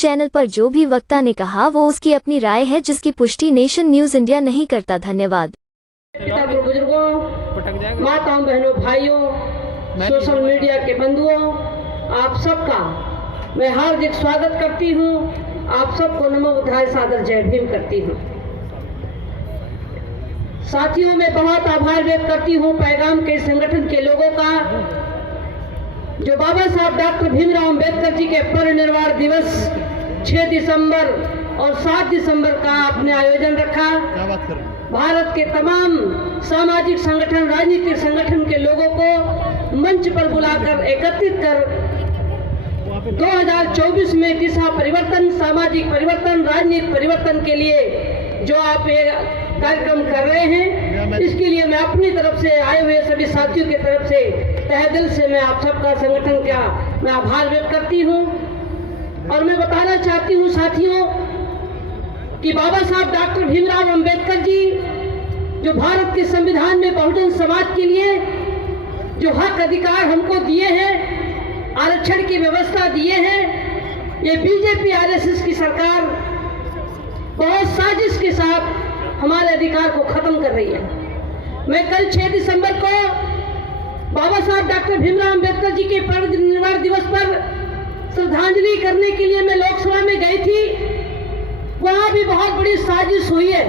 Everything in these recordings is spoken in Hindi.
चैनल पर जो भी वक्ता ने कहा वो उसकी अपनी राय है, जिसकी पुष्टि नेशन न्यूज इंडिया नहीं करता। धन्यवाद। बुजुर्गों, माताओं, बहनों, भाइयों, सोशल मीडिया के बंधुओं, आप सबका मैं हार्दिक स्वागत करती हूँ। आप सबको नमो बुद्धाय सादर जय भीम करती हूँ। साथियों, मैं बहुत आभार व्यक्त करती हूँ पैगाम के संगठन के लोगों का, जो बाबा साहब डॉक्टर भीमराव अंबेडकर जी के परिनिर्वाण दिवस 6 दिसंबर और 7 दिसंबर का आपने आयोजन रखा। भारत के तमाम सामाजिक संगठन, राजनीतिक संगठन के लोगों को मंच पर बुलाकर एकत्रित कर 2024 में दिशा परिवर्तन, सामाजिक परिवर्तन, राजनीतिक परिवर्तन के लिए जो आप ये कार्यक्रम कर रहे हैं, इसके लिए मैं अपनी तरफ से आए हुए सभी साथियों की तरफ से तहे दिल से मैं आप सबका, संगठन का मैं आभार व्यक्त करती हूँ। और मैं बताना चाहती हूँ साथियों कि बाबा साहब डॉक्टर भीमराव अंबेडकर जी जो भारत के संविधान में बहुजन समाज के लिए जो हक अधिकार हमको दिए हैं, आरक्षण की व्यवस्था दिए हैं, ये बीजेपी आरएसएस की सरकार बहुत साजिश के साथ हमारे अधिकार को खत्म कर रही है। मैं कल 6 दिसंबर को बाबा साहब डॉक्टर भीमराव अंबेडकर जी के परिनिर्वाण दिवस पर श्रद्धांजलि करने के लिए मैं लोकसभा में गई थी। वहां भी बहुत बड़ी साजिश हुई है।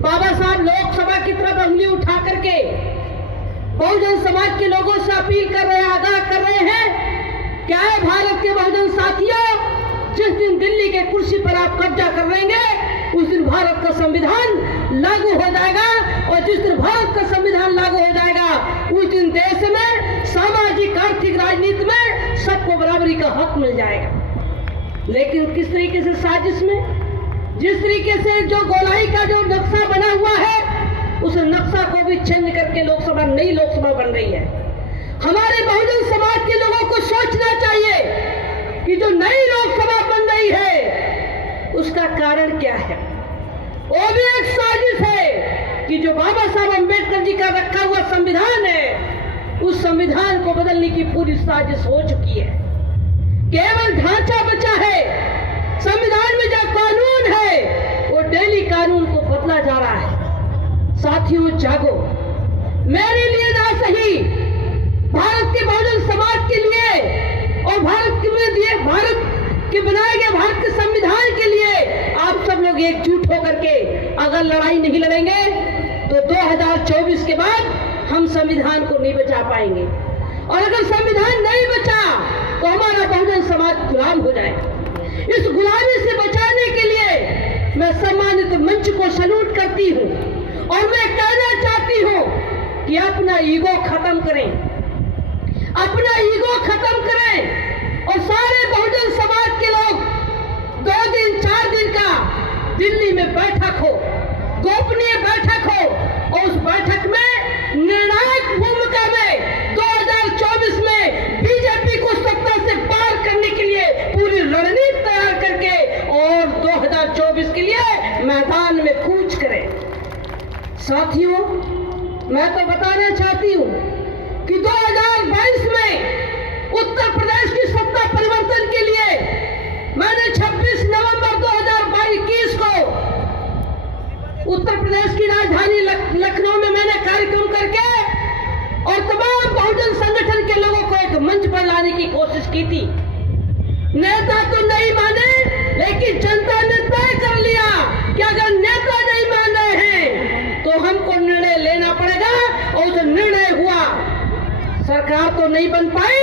बाबा साहब लोकसभा की तरफ उंगली उठा करके बहुजन समाज के लोगों से अपील कर रहे हैं, आगाह कर रहे हैं, क्या है भारत के बहुजन साथियों, जिस दिन दिल्ली के कुर्सी पर आप कब्जा कर लेंगे उस दिन भारत का संविधान लागू हो जाएगा, और जिस दिन भारत का संविधान लागू हो जाएगा उस दिन देश में सामाजिक, आर्थिक, राजनीति में सबको बराबरी का हक मिल जाएगा। लेकिन किस तरीके से साजिश में, जिस तरीके से जो गोलाई का जो नक्शा बना हुआ है, उस नक्शा को भी छिन्न करके लोकसभा, नई लोकसभा बन रही है। हमारे बहुजन समाज के लोगों को सोचना चाहिए कि जो नई लोकसभा बन रही है उसका कारण क्या है। वो भी एक साजिश है कि जो बाबा साहब अंबेडकर जी का रखा हुआ संविधान है, उस संविधान को बदलने की पूरी साजिश हो चुकी है। केवल ढांचा बचा है, संविधान में जो कानून है वो डेली कानून को बदला जा रहा है। साथियों जागो, मेरे लिए ना सही, भारत के बहुजन समाज के लिए और भारत के बनाए गए भारत के संविधान के लिए आप सब लोग एकजुट होकर के अगर लड़ाई नहीं लड़ेंगे तो 2024 के बाद हम संविधान को नहीं बचा पाएंगे। और अगर संविधान नहीं बचा तो हमारा बहुजन समाज गुलाम हो जाएगा। इस गुलामी से बचाने के लिए मैं सम्मानित मंच को सैल्यूट करती हूँ और मैं कहना चाहती हूँ कि अपना ईगो खत्म करें, अपना ईगो खत्म करें और सारे बहुजन समाज के लोग 2 दिन 4 दिन का दिल्ली में बैठक हो, गोपनीय बैठक हो, और उस बैठक में निर्णायक भूमिका में 2024 में बीजेपी को सत्ता से पार करने के लिए पूरी रणनीति तैयार करके और 2024 के लिए मैदान में कूच करें। साथियों, मैं तो बताना चाहती हूँ कि 2022 में उत्तर प्रदेश की सत्ता परिवर्तन के लिए मैंने 26 नवंबर 2021 को उत्तर प्रदेश की राजधानी लखनऊ में मैंने कार्यक्रम करके और तमाम बहुजन संगठन के लोगों को एक मंच पर लाने की कोशिश की थी। नेता तो नहीं माने, लेकिन जनता ने तय कर लिया कि अगर नेता नहीं मान रहे हैं तो हमको निर्णय लेना पड़ेगा, और उस निर्णय हुआ। सरकार तो नहीं बन पाई,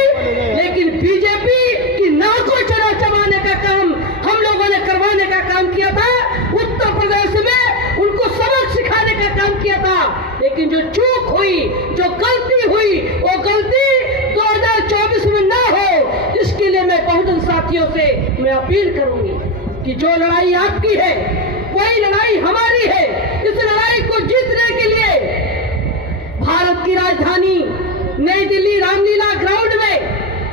लेकिन बीजेपी की नाकों चबाने का काम हम लोगों ने करवाने का काम किया था। उत्तर प्रदेश में उनको सबक सिखाने का काम किया था। लेकिन जो चूक हुई, जो गलती हुई, वो गलती 2024 में ना हो, इसके लिए मैं बहुजन साथियों से मैं अपील करूंगी कि जो लड़ाई आपकी है वही लड़ाई हमारी है। इस लड़ाई को जीतने के लिए भारत की राजधानी नई दिल्ली रामलीला ग्राउंड में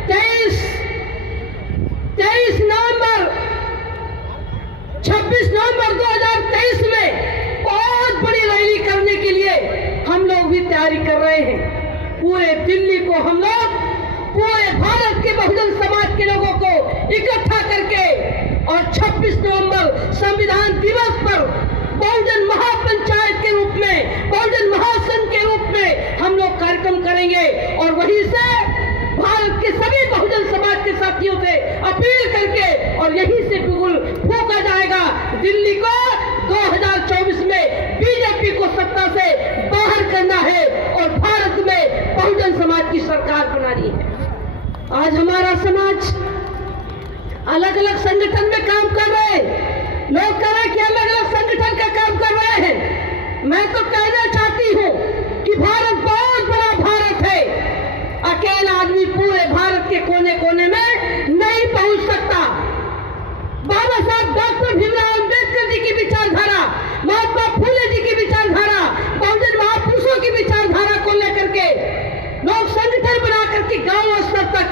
23 नवंबर 26 नवंबर 2023 में बहुत बड़ी रैली करने के लिए हम लोग भी तैयारी कर रहे हैं। पूरे दिल्ली को हम लोग, पूरे भारत के बहुजन समाज के लोगों को इकट्ठा करके और 26 नवंबर संविधान दिवस पर बहुजन महापंचायत के रूप में, बहुजन महासंघ के रूप में हम लोग कार्यक्रम करेंगे और वहीं से भारत के सभी बहुजन समाज के साथियों से अपील करके और यहीं से बिगुल फूंका जाएगा। दिल्ली को 2024 में बीजेपी को सत्ता से बाहर करना है और भारत में बहुजन समाज की सरकार बनानी है। आज हमारा समाज अलग अलग संगठन में काम कर रहे हैं। लोग कह रहे हैं कि अलग अलग संगठन का काम कर रहे हैं। मैं तो कहना चाहती हूँ कि भारत बहुत बड़ा भारत है। अकेला आदमी पूरे भारत के कोने कोने में नहीं पहुंच सकता। बाबा साहब डॉक्टर भीमराव अंबेडकर जी की विचारधारा, महात्मा फूले जी की विचारधारा, बहुजन महापुरुषों की विचारधारा को लेकर के लोग संगठन बना करके गांव स्तर तक,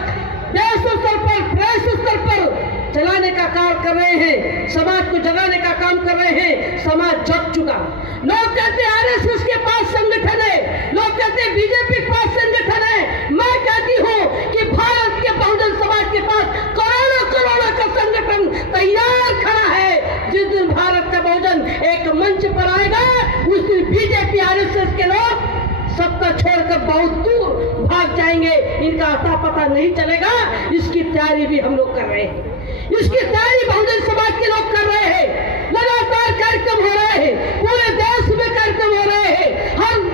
देश स्तर पर, प्रदेश स्तर पर चलाने का काम कर रहे हैं, समाज को जगाने का काम कर रहे हैं। समाज जग चुका। लोग कहते हैं आरएसएस के पास संगठन है, लोग कहते हैं बीजेपी के पास संगठन है। मैं कहती हूँ कि भारत के बहुजन समाज के पास करोड़ों करोड़ों का संगठन तैयार खड़ा है। जिस दिन भारत का बहुजन एक मंच पर आएगा, उस दिन बीजेपी आरएसएस के लोग सत्ता छोड़कर बहुत दूर भाग जाएंगे। इनका अता पता नहीं चलेगा। इसकी तैयारी भी हम लोग कर रहे हैं। इसकी तैयारी बहुजन समाज के लोग कर रहे हैं। लगातार कार्यक्रम हो रहे हैं, पूरे देश में कार्यक्रम हो रहे हैं। हम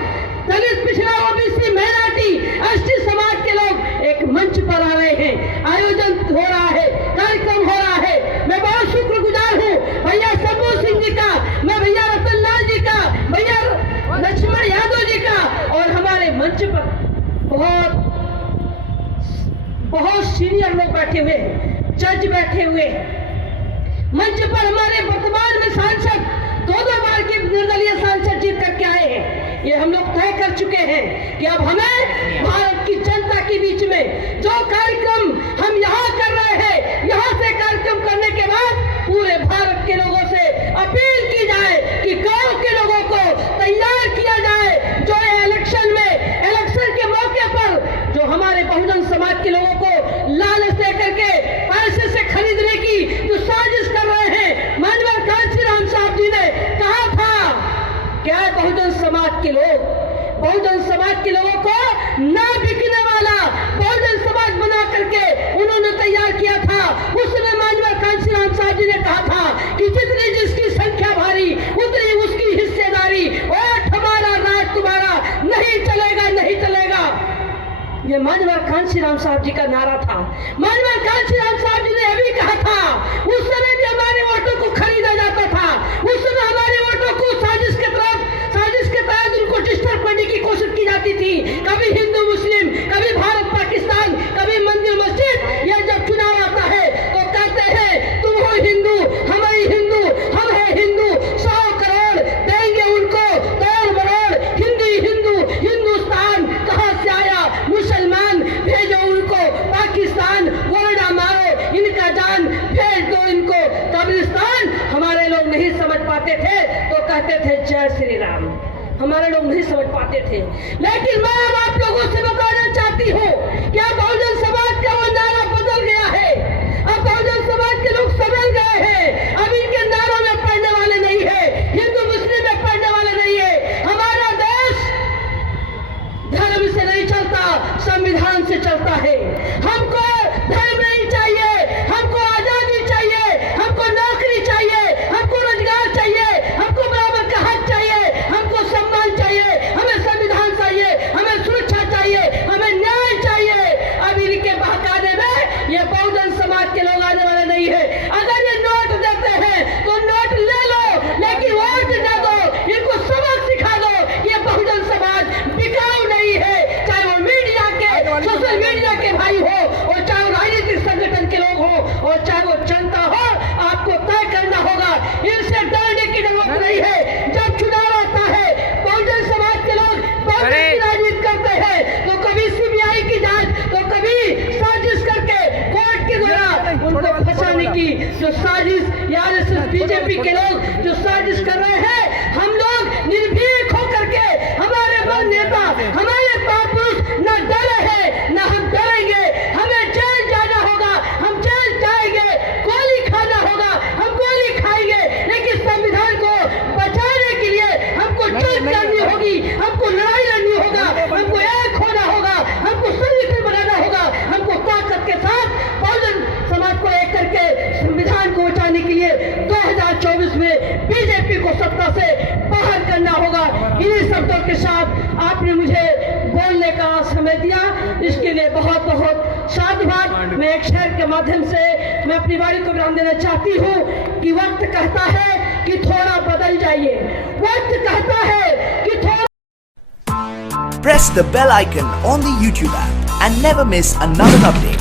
दलित, पिछड़ा, ओबीसी, माइनॉरिटी, एसटी समाज के लोग एक मंच पर आ रहे हैं। आयोजन हो रहा है, कार्यक्रम हो रहा है। मैं बहुत शुक्रगुजार हूँ भैया शंभू सिंह जी का, मैं भैया रतन लाल जी का, भैया लक्ष्मण यादव जी का, और हमारे मंच पर बहुत सीनियर लोग बैठे हुए हैं, जज बैठे हुए हैं। मंच पर हमारे वर्तमान में सांसद 2-2 बार के निर्दलीय सांसद जीत करके आए हैं। ये हम लोग तय कर चुके हैं कि अब हमें भारत की जनता के बीच में जो कार्यक्रम हम यहाँ कर रहे हैं, यहाँ से कार्यक्रम करने के बाद पूरे भारत के लोगों से अपील की जाए कि गांव के लोगों को तैयार किया जाए। जो इलेक्शन के मौके पर जो हमारे बहुजन समाज के लोगों को लालच दे करके पैसे से खरीदने की जो साजिश कर रहे हैं, माननीय कांशीराम साहब जी ने कहा था क्या बहुजन समाज के लोगों को ना बिकने वाला बहुजन समाज बना करके उन्होंने तैयार किया था। उसमें माननीय कांशीराम साहब जी ने कहा था कि जितनी जिसकी संख्या भारी उतनी उसकी हिस्सेदारी, वोट हमारा राज तुम्हारा, नहीं चलेगा, नहीं चलेगा। ये माननीय कांशीराम साहब जी का नारा था। माननीय कांशीराम साहब जी ने यह भी कहा था, उस समय भी हमारे वोटों को खरीदा जाता था, उस समय हमारे वोटों को साजिश के तहत उनको डिस्टर्ब करने की कोशिश की जाती थी। कभी हिंदू मुस्लिम, कभी भारत पाकिस्तान, कभी मंदिर मस्जिद। यह जब चुनाव आता है तो कहते हैं तुम हो हिंदू, हम है हिंदू, 100 करोड़ देंगे उनको, 1 करोड़ हिंदू, हिंदुस्तान कहाँ से आया, मुसलमान भेजो उनको पाकिस्तान, वर्डा मारो, इनका जान भेज दो इनको कब्रिस्तान। हमारे लोग नहीं समझ पाते थे तो कहते थे जय श्री राम। हमारे लोग नहीं समझ पाते थे। लेकिन मैं अब आप लोगों से बताना चाहती हूँ क्या बहुजन समाज का वो नारा बदल गया है। अब बहुजन समाज के लोग समझ गए हैं। अब इनके नारों में पढ़ने वाले नहीं है, हिंदू मुस्लिम में पढ़ने वाले नहीं है। हमारा देश धर्म से नहीं चलता, संविधान से चलता है। हमको धर्म नहीं चाहिए, हमको आजादी चाहिए, हमको नौकरी चाहिए, हमको रोजगार चाहिए, हमको बराबर का हक चाहिए, हमको सम्मान चाहिए, हमें संविधान चाहिए, हमें सुरक्षा चाहिए, हमें न्याय चाहिए। अब इनके बहकाने में ये बहुजन समाज के लोग आने वाले नहीं है। अगर ये नोट देते हैं तो नोट ले लो, लेकिन वोट न दो। इनको सबक सिखा दो। ये बहुजन समाज बिकाऊ नहीं है, चाहे वो मीडिया के, सोशल मीडिया के भाई हो, और चाहे वो राजनीतिक संगठन के लोग हो, और चाहे वो जनता हो। आपको तय करना होगा। इनसे डरने की जरूरत नहीं है। जब चुनाव आता है, बहुजन समाज के लोग बहुजन की राजनीति करते हैं, तो कभी सीबीआई की जांच, तो कभी साजिश करके कोर्ट के द्वारा उनको फंसाने की जो साजिश या बीजेपी के लोग जो साजिश कर रहे हैं, हम लोग निर्भीक होकर के हमारे बड़ नेता, हमारे महापुरुष न डरे हैं, न हम डरेंगे। हमें जेल जाना होगा, हम जेल जाएंगे, गोली खाना होगा, के साथ आपने मुझे बोलने का समय दिया, इसके लिए बहुत बहुत साधुवाद। मैं एक शेर के माध्यम से मैं अपनी वाणी को विराम देना चाहती हूँ कि वक्त कहता है कि थोड़ा बदल जाइए, वक्त कहता है कि थोड़ा। Press the bell icon on the YouTube app and never miss another update.